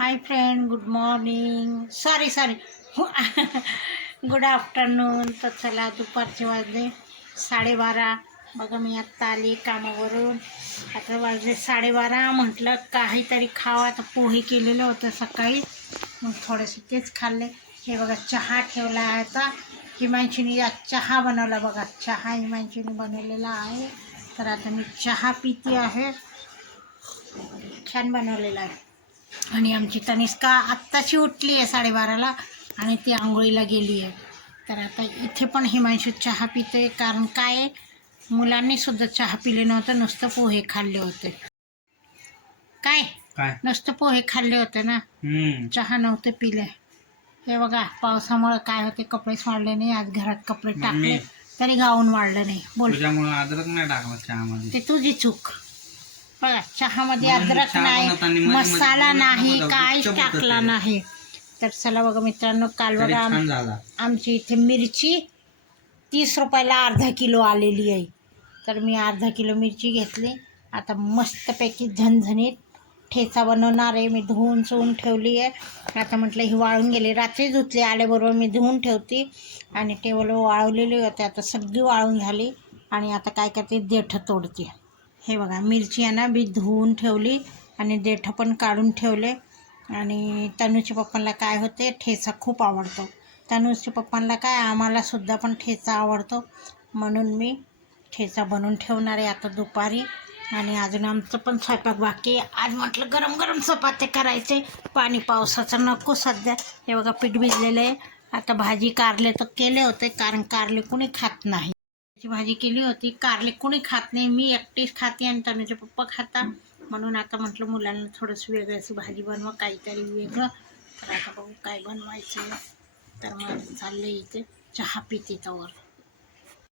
Hi friend good morning sorry sorry good afternoon तर चला दुपारचे वाजले. साडेबारा. बघा मी आत्ता आली कामावरून. आता वाजले साडेबारा. म्हटलं काहीतरी खावं. आता पोहे केलेलं होतं सकाळी. मग थोडेसे तेच खाल्ले. हे बघा चहा ठेवला आहे आता. हिमांशीने आज चहा बनवला बघा. चहा हिमांशीने बनवलेला आहे. तर आता मी चहा पिते आहे. छान बनवलेला आहे. आणि आमची तनिष्का आत्ताची उठली आहे साडेबाराला आणि ती आंघोळीला गेली आहे. तर आता इथे पण हिमांशू चहा पिते कारण काय मुलांनी सुद्धा चहा पिले नव्हतं नुसतं पोहे खाल्ले होते. काय? काय? नुसतं पोहे खाल्ले होते ना? हम्म. चहा नव्हते पिले. हे बघा पावसामुळं काय होते? कपडेच वाढले नाही. आज घरात कपडे टाकले मम्मी. तरी गाऊन वाढलं नाही. बोल. तुझ्यामुळं अद्रक नाही टाकलं चहामध्ये. ते तुझी चूक. बघा चहामध्ये म्हणून अद्रक चहा नाही बनवताना मध्ये- मध्ये मसाला नाही जाऊ, काहीच टाकला. नाही. तर चला बघा मित्रांनो काल तरी बघा आम- छान झाला. आमची इथे मिरची तीस रुपयाला अर्धा किलो आलेली आहे. तर मी अर्धा किलो मिरची घेतली. आता मस्तपैकी झणझणीत ठेचा बनवणार आहे. मी धुवून चुवून ठेवली आहे. आता म्हटलं ही वाळून गेली. रात्री धुतली आल्याबरोबर मी धुवून ठेवते. आणि टेबलवर वाळवलेली होते. आता सगळी वाळून झाली. आणि आता काय करते देठं तोडते. हे बघा मिरची आहे ना मी धुवून ठेवली आणि देठं पण काढून ठेवले. आणि तनूच्या पप्पांना काय होते ठेचा खूप आवडतो. तनूच्या पप्पांना काय आम्हालासुद्धा पण ठेचा आवडतो. म्हणून मी ठेचा बनवून ठेवणार आहे आता दुपारी. आणि अजून आमचं पण स्वयंपाक बाकी आज म्हटलं गरम गरम चपाते करायचे. पाणी पावसाचं नको सध्या. हे बघा पीठ भिजलेलं आहे. आता भाजी कारले तर केले होते कारण कारले कुणी खात नाही. भाजी केली होती. कारले कोणी खात नाही. मी एकटीच खाते आणि तनुचे पप्पा खाता म्हणून आता म्हटलं मुलांना थोडंसं वेगळं अशी भाजी बनवा काहीतरी वेगळं. तर आता बघू काय बनवायचं. तर मग चाललं इथे. चहा पिते तवर.